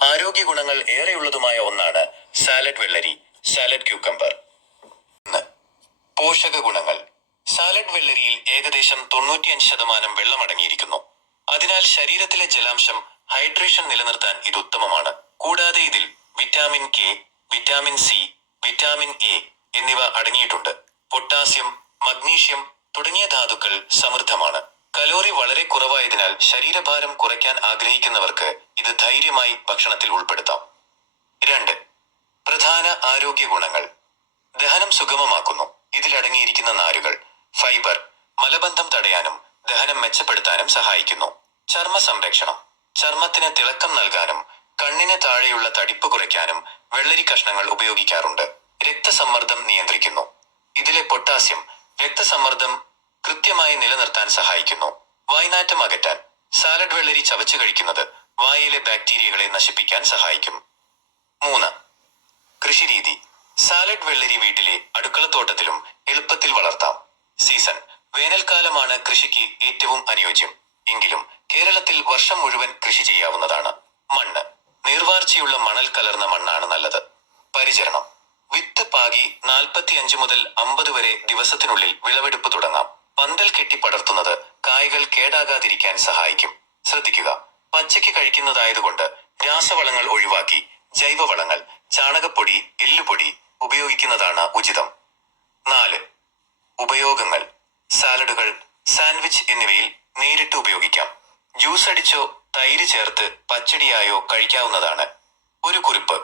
ആരോഗ്യ ഗുണങ്ങൾ ഏറെയുള്ളതുമായ ഒന്നാണ് സാലഡ് വെള്ളരി, സാലഡ് ക്യൂക്കമ്പർ. പോഷക ഗുണങ്ങൾ. സാലഡ് വെള്ളരിയിൽ ഏകദേശം 95% വെള്ളം അടങ്ങിയിരിക്കുന്നു. അതിനാൽ ശരീരത്തിലെ ജലാംശം, ഹൈഡ്രേഷൻ നിലനിർത്താൻ ഇത് ഉത്തമമാണ്. കൂടാതെ ഇതിൽ vitamin K, vitamin C, vitamin A എന്നിവ അടങ്ങിയിട്ടുണ്ട്. പൊട്ടാസ്യം, മഗ്നീഷ്യം തുടങ്ങിയ ധാതുക്കൾ സമൃദ്ധമാണ്. കലോറി വളരെ കുറവായതിനാൽ ശരീരഭാരം കുറയ്ക്കാൻ ആഗ്രഹിക്കുന്നവർക്ക് ഇത് ധൈര്യമായി ഭക്ഷണത്തിൽ ഉൾപ്പെടുത്താം. 2. പ്രധാന ആരോഗ്യ ഗുണങ്ങൾ. ദഹനം സുഗമമാക്കുന്നു. ഇതിലടങ്ങിയിരിക്കുന്ന നാരുകൾ, ഫൈബർ, മലബന്ധം തടയാനും ദഹനം മെച്ചപ്പെടുത്താനും സഹായിക്കുന്നു. ചർമ്മ സംരക്ഷണം. ചർമ്മത്തിന് തിളക്കം നൽകാനും കണ്ണിന് താഴെയുള്ള തടിപ്പ് കുറയ്ക്കാനും വെള്ളരി കഷ്ണങ്ങൾ ഉപയോഗിക്കാറുണ്ട്. രക്തസമ്മർദ്ദം നിയന്ത്രിക്കുന്നു. ഇതിലെ പൊട്ടാസ്യം രക്തസമ്മർദ്ദം കൃത്യമായി നിലനിർത്താൻ സഹായിക്കുന്നു. വായ്നാറ്റം അകറ്റാൻ സാലഡ് വെള്ളരി ചവച്ചു കഴിക്കുന്നത് വായയിലെ ബാക്ടീരിയകളെ നശിപ്പിക്കാൻ സഹായിക്കും. 3. കൃഷിരീതി. സാലഡ് വെള്ളരി വീട്ടിലെ അടുക്കളത്തോട്ടത്തിലും എളുപ്പത്തിൽ വളർത്താം. സീസൺ. വേനൽക്കാലമാണ് കൃഷിക്ക് ഏറ്റവും അനുയോജ്യം. എങ്കിലും കേരളത്തിൽ വർഷം മുഴുവൻ കൃഷി ചെയ്യാവുന്നതാണ്. മണ്ണ്. നീർവാർച്ചയുള്ള മണൽ കലർന്ന മണ്ണാണ് നല്ലത്. പരിചരണം. വിത്ത് പാകി 45 മുതൽ 50 വരെ ദിവസത്തിനുള്ളിൽ വിളവെടുപ്പ് തുടങ്ങാം. പന്തൽ കെട്ടി പടർത്തുന്നത് കായ്കൾ കേടാകാതിരിക്കാൻ സഹായിക്കും. ശ്രദ്ധിക്കുക, പച്ചയ്ക്ക് കഴിക്കുന്നതായതുകൊണ്ട് രാസവളങ്ങൾ ഒഴിവാക്കി ജൈവവളങ്ങൾ, ചാണകപ്പൊടി, എല്ലുപൊടി ഉപയോഗിക്കുന്നതാണ് ഉചിതം. 4. ഉപയോഗങ്ങൾ. സാലഡുകൾ, സാൻഡ്വിച്ച് എന്നിവയിൽ നേരിട്ട് ഉപയോഗിക്കാം. ജ്യൂസ് അടിച്ചോ തൈര് ചേർത്ത് പച്ചടിയായോ കഴിക്കാവുന്നതാണ്. ഒരു കുറിപ്പ്.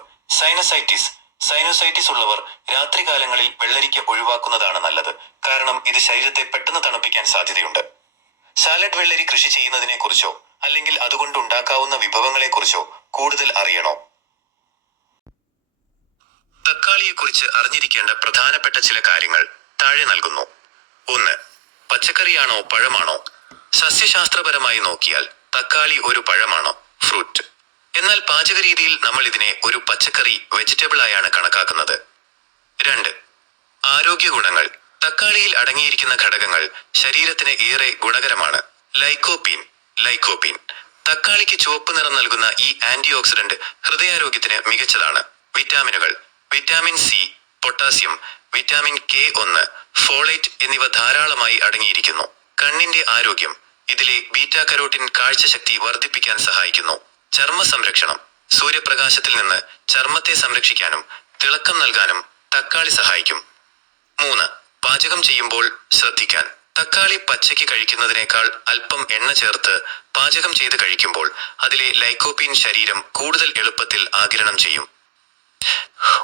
സൈനസൈറ്റിസ് ഉള്ളവർ രാത്രികാലങ്ങളിൽ വെള്ളരിക്ക ഒഴിവാക്കുന്നതാണ് നല്ലത്. കാരണം ഇത് ശരീരത്തെ പെട്ടെന്ന് തണുപ്പിക്കാൻ സാധ്യതയുണ്ട്. സാലഡ് വെള്ളരി കൃഷി ചെയ്യുന്നതിനെക്കുറിച്ചോ അല്ലെങ്കിൽ അതുകൊണ്ട് ഉണ്ടാക്കാവുന്ന വിഭവങ്ങളെക്കുറിച്ചോ കൂടുതൽ അറിയണോ? തക്കാളിയെക്കുറിച്ച് അറിഞ്ഞിരിക്കേണ്ട പ്രധാനപ്പെട്ട ചില കാര്യങ്ങൾ താഴെ നൽകുന്നു. 1. പച്ചക്കറിയാണോ പഴമാണോ? സസ്യശാസ്ത്രപരമായി നോക്കിയാൽ തക്കാളി ഒരു പഴമാണോ, ഫ്രൂട്ട്. എന്നാൽ പാചകരീതിയിൽ നമ്മൾ ഇതിനെ ഒരു പച്ചക്കറി, വെജിറ്റബിൾ ആയാണ് കണക്കാക്കുന്നത്. 2. ആരോഗ്യ ഗുണങ്ങൾ. തക്കാളിയിൽ അടങ്ങിയിരിക്കുന്ന ഘടകങ്ങൾ ശരീരത്തിന് ഏറെ ഗുണകരമാണ്. ലൈക്കോപ്പീൻ. തക്കാളിക്ക് ചുവപ്പ് നിറം നൽകുന്ന ഈ ആന്റി ഓക്സിഡന്റ് ഹൃദയാരോഗ്യത്തിന് മികച്ചതാണ്. വിറ്റാമിനുകൾ. Vitamin C, potassium, vitamin K1, folate എന്നിവ ധാരാളമായി അടങ്ങിയിരിക്കുന്നു. കണ്ണിന്റെ ആരോഗ്യം. ഇതിലെ ബീറ്റാ കരോട്ടിൻ കാഴ്ചശക്തി വർദ്ധിപ്പിക്കാൻ സഹായിക്കുന്നു. ചർമ്മ സംരക്ഷണം. സൂര്യപ്രകാശത്തിൽ നിന്ന് ചർമ്മത്തെ സംരക്ഷിക്കാനും തിളക്കം നൽകാനും തക്കാളി സഹായിക്കും. 3. പാചകം ചെയ്യുമ്പോൾ ശ്രദ്ധിക്കാൻ. തക്കാളി പച്ചയ്ക്ക് കഴിക്കുന്നതിനേക്കാൾ അല്പം എണ്ണ ചേർത്ത് പാചകം ചെയ്ത് കഴിക്കുമ്പോൾ അതിലെ ലൈക്കോപ്പീൻ ശരീരം കൂടുതൽ എളുപ്പത്തിൽ ആഗിരണം ചെയ്യും.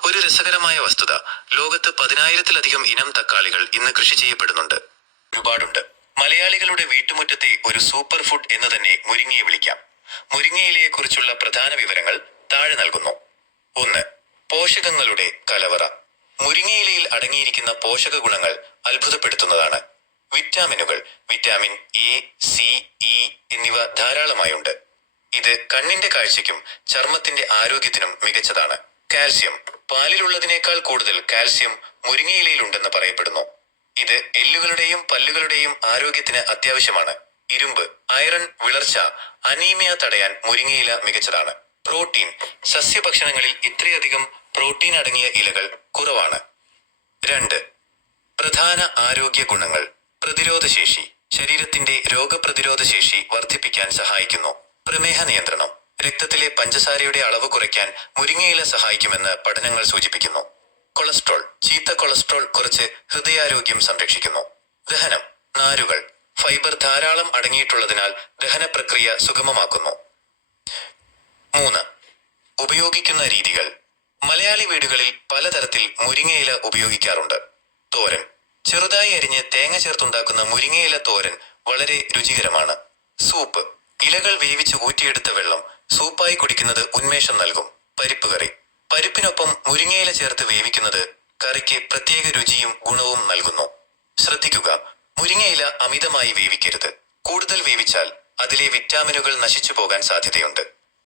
ഒരു രസകരമായ വസ്തുത, ലോകത്ത് 10,000-ലധികം ഇനം തക്കാളികൾ ഇന്ന് കൃഷി ചെയ്യപ്പെടുന്നുണ്ട്. ഒരുപാടുണ്ട്. മലയാളികളുടെ വീട്ടുമുറ്റത്തെ ഒരു സൂപ്പർ ഫുഡ് എന്ന് തന്നെ മുരിങ്ങയെ വിളിക്കാം. മുരിങ്ങയിലയെക്കുറിച്ചുള്ള പ്രധാന വിവരങ്ങൾ താഴെ നൽകുന്നു. 1. പോഷകങ്ങളുടെ കലവറ. മുരിങ്ങയിലയിൽ അടങ്ങിയിരിക്കുന്ന പോഷക ഗുണങ്ങൾ അത്ഭുതപ്പെടുത്തുന്നതാണ്. വിറ്റാമിനുകൾ. വിറ്റാമിൻ എ, സി, ഇ എന്നിവ ധാരാളമായുണ്ട്. ഇത് കണ്ണിന്റെ കാഴ്ചയ്ക്കും ചർമ്മത്തിന്റെ ആരോഗ്യത്തിനും മികച്ചതാണ്. കാൽസ്യം. പാലിലുള്ളതിനേക്കാൾ കൂടുതൽ കാൽസ്യം മുരിങ്ങയിലയിലുണ്ടെന്ന് പറയപ്പെടുന്നു. ഇത് എല്ലുകളുടെയും പല്ലുകളുടെയും ആരോഗ്യത്തിന് അത്യാവശ്യമാണ്. ഇരുമ്പ്, അയറൺ, വിളർച്ച, അനീമിയ തടയാൻ മുരിങ്ങയില മികച്ചതാണ്. പ്രോട്ടീൻ. സസ്യഭക്ഷണങ്ങളിൽ ഇത്രയധികം പ്രോട്ടീൻ അടങ്ങിയ ഇലകൾ കുറവാണ്. 2. പ്രധാന ആരോഗ്യ ഗുണങ്ങൾ. പ്രതിരോധശേഷി. ശരീരത്തിന്റെ രോഗപ്രതിരോധ ശേഷി വർദ്ധിപ്പിക്കാൻ സഹായിക്കുന്നു. പ്രമേഹ നിയന്ത്രണം. രക്തത്തിലെ പഞ്ചസാരയുടെ അളവ് കുറയ്ക്കാൻ മുരിങ്ങയില സഹായിക്കുമെന്ന് പഠനങ്ങൾ സൂചിപ്പിക്കുന്നു. കൊളസ്ട്രോൾ. ചീത്ത കൊളസ്ട്രോൾ കുറച്ച് ഹൃദയാരോഗ്യം സംരക്ഷിക്കുന്നു. ദഹനം. നാരുകൾ, ഫൈബർ ധാരാളം അടങ്ങിയിട്ടുള്ളതിനാൽ ദഹന പ്രക്രിയ സുഗമമാക്കുന്നു. 3. ഉപയോഗിക്കുന്ന രീതികൾ. മലയാളി വീടുകളിൽ പലതരത്തിൽ മുരിങ്ങയില ഉപയോഗിക്കാറുണ്ട്. തോരൻ. ചെറുതായി അരിഞ്ഞ് തേങ്ങ ചേർത്തുണ്ടാക്കുന്ന മുരിങ്ങയില തോരൻ വളരെ രുചികരമാണ്. സൂപ്പ്. ഇലകൾ വേവിച്ച് ഊറ്റിയെടുത്ത വെള്ളം സൂപ്പായി കുടിക്കുന്നത് ഉന്മേഷം നൽകും. പരിപ്പ് കറി. പരിപ്പിനൊപ്പം മുരിങ്ങയില ചേർത്ത് വേവിക്കുന്നത് കറിക്ക് പ്രത്യേക രുചിയും ഗുണവും നൽകുന്നു. ശ്രദ്ധിക്കുക, മുരിങ്ങയില അമിതമായി വേവിക്കരുത്. കൂടുതൽ വേവിച്ചാൽ അതിലെ വിറ്റാമിനുകൾ നശിച്ചു പോകാൻ സാധ്യതയുണ്ട്.